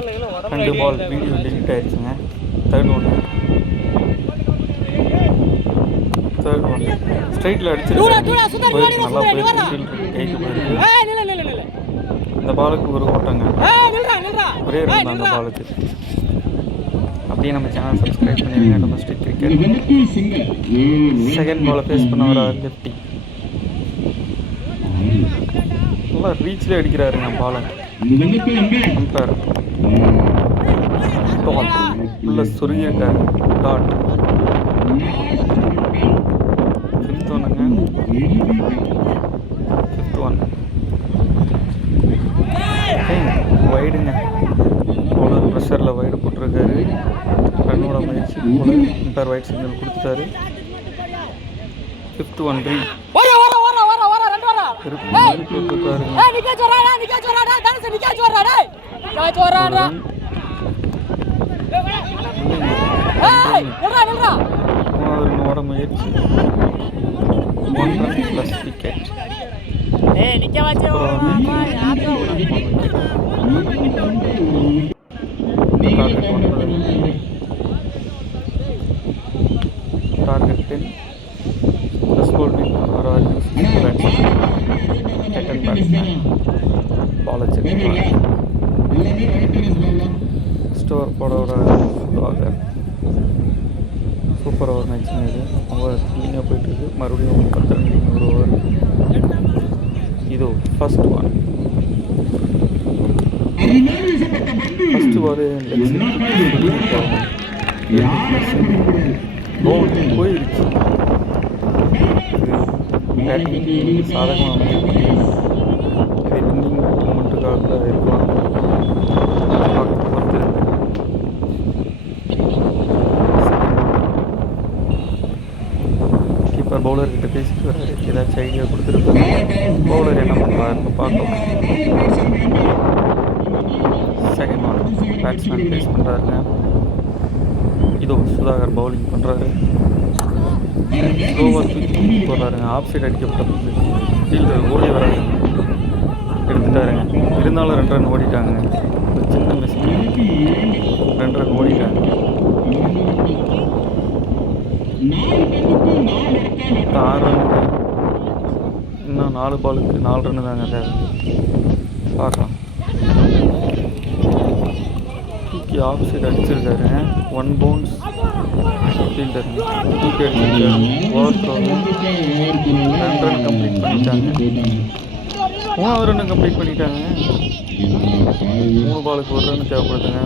2 பால் video delete ஆயிடுச்சுங்க. Third one ஸ்ட்ரைட்டில் அடிச்சிருக்காரு. நல்லா போயிருக்கு. கைக்கு போயிருக்கு. இந்த பாலுக்கு ஒரு ஓட்டங்க. ஒரே ரன் தான் அந்த பாலுக்கு. அப்படியே நம்ம சேனல் சப்ஸ்கிரைப் பண்ணிடுங்க. Domestic cricket. செகண்ட் பாலை ஃபேஸ் பண்ண வர லெஃப்டி. நல்லா ரீச்சில் அடிக்கிறாருங்க பாலை. அம்பேர் டாட் உள்ள சொருகியிருக்காரு. டாட் ஃபிஃப்த் ஒன்னுங்க. ஃபிஃப்த் ஒன் வைடுங்க. பவுலர் ப்ரெஷரில் வைடு போட்டிருக்காரு. ரன்னோட முயற்சி பவுலர் அம்பேர் வைட் சிக்னல் கொடுத்துட்டாரு. ஃபிஃப்த் ஒன் த்ரீ ஓட முயற்சி. 1 run plus wicket. Target 10. The score will store போட சூப்பர் ஓவர் மேட்ச்ங்க. இது ரொம்ப த்ரில்லிங்காக போயிட்டுருக்கு. மறுபடியும் 10 ரன் ஒரு ஓவர். இது ஃபர்ஸ்ட் ஒன். ஃபர்ஸ்ட் பால் போயிடுச்சு. பேட்டிங் சாதகமாக இது வின்னிங் மூமெண்ட்டுக்காக இருக்கலாம். கீப்பர் பவுலர்கிட்ட பேசிட்டு வர்றாரு. ஏதாச்சும் ஐடியா கொடுத்துருப்பாரு. பவுலர் என்ன பண்ணுறாருன்னு பார்க்கலாம். செகண்ட் ஒன் பேட்ஸ்மேன் ஃபேஸ் பண்ணுறாருங்க. இதோ சுதாகர் பவுலிங் பண்ணுறாரு. ஸ்லோவாக தூக்கி போடுறாருங்க. ஆஃப் சைட் அடிக்கப்பட்ட ஃபீல்டர் ஓடி வராங்க. எடுத்துட்டாருங்க. இருந்தாலும் 2 ரன் ஓடிட்டாங்க. சின்ன மிஸ் 2 ரன் ஓடிட்டாங்க. 6 ரன்னுக்கு இன்னும் 4 பாலுக்கு 4 ரன்னு தாங்க தேவை. பார்க்கலாம். தூக்கி ஆஃப் சைட் அடிச்சிருக்காருங்க. 1 பவுன்ஸ் ஃபீல்டர் தூக்கி அடிச்சிருக்காரு. ஓவர் த்ரோவில் 2 ரன் கம்ப்ளீட் பண்ணிட்டாங்க. 3வது ரன்னு கம்ப்ளீட் பண்ணிட்டாங்க. 3 பாலுக்கு 1 ரன் தேவைப்படுதுங்க.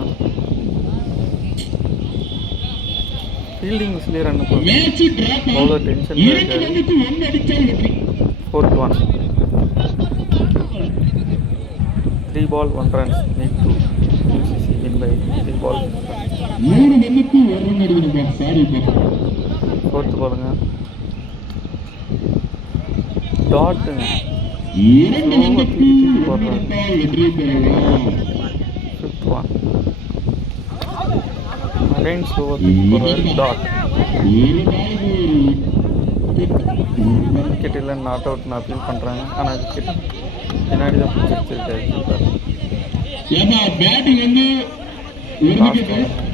ஃபீல்டிங் மிஸ்லேயே ரன் போகுது. பவுலர் டென்ஷன் இருக்காரு. 4th one 3 ball 1 run. Need to UCC win by 3 ball. 3 ரன்னுக்கு 1 ரன் அடிக்கணும். சாரி பா. 4th பாலுங்க. டாட்டுங்க. 2 ரன்னுக்கு வெற்றி பெறலாம். 5th one again slower for dot. Wicket இல்லை, நாட் அவுட் நான் ஃபீல் பண்ணுறாங்க. ஆனால் விக்கெட் பின்னாடி தான் பிடிச்சிருக்காரு.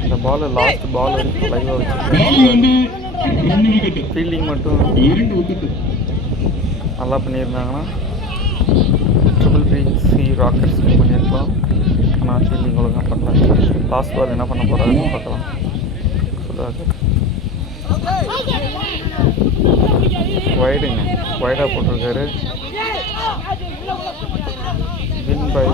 இந்த பால் லாஸ்ட் பால் வரைக்கும் லைவாக வச்சுருக்காங்க. ஃபீல்டிங் மட்டும் நல்லா பண்ணியிருந்தாங்கன்னா CCC ராக்கர்ஸ் பண்ணியிருக்கலாம். ஆனால் ஃபீல்டிங் ஒழுங்காக பண்ணல. லாஸ்ட் பால் என்ன பண்ண போகிறாருன்னு பார்க்கலாம். சுதாகர் வைடுங்க, வைடாக போட்டிருக்காரு. Win by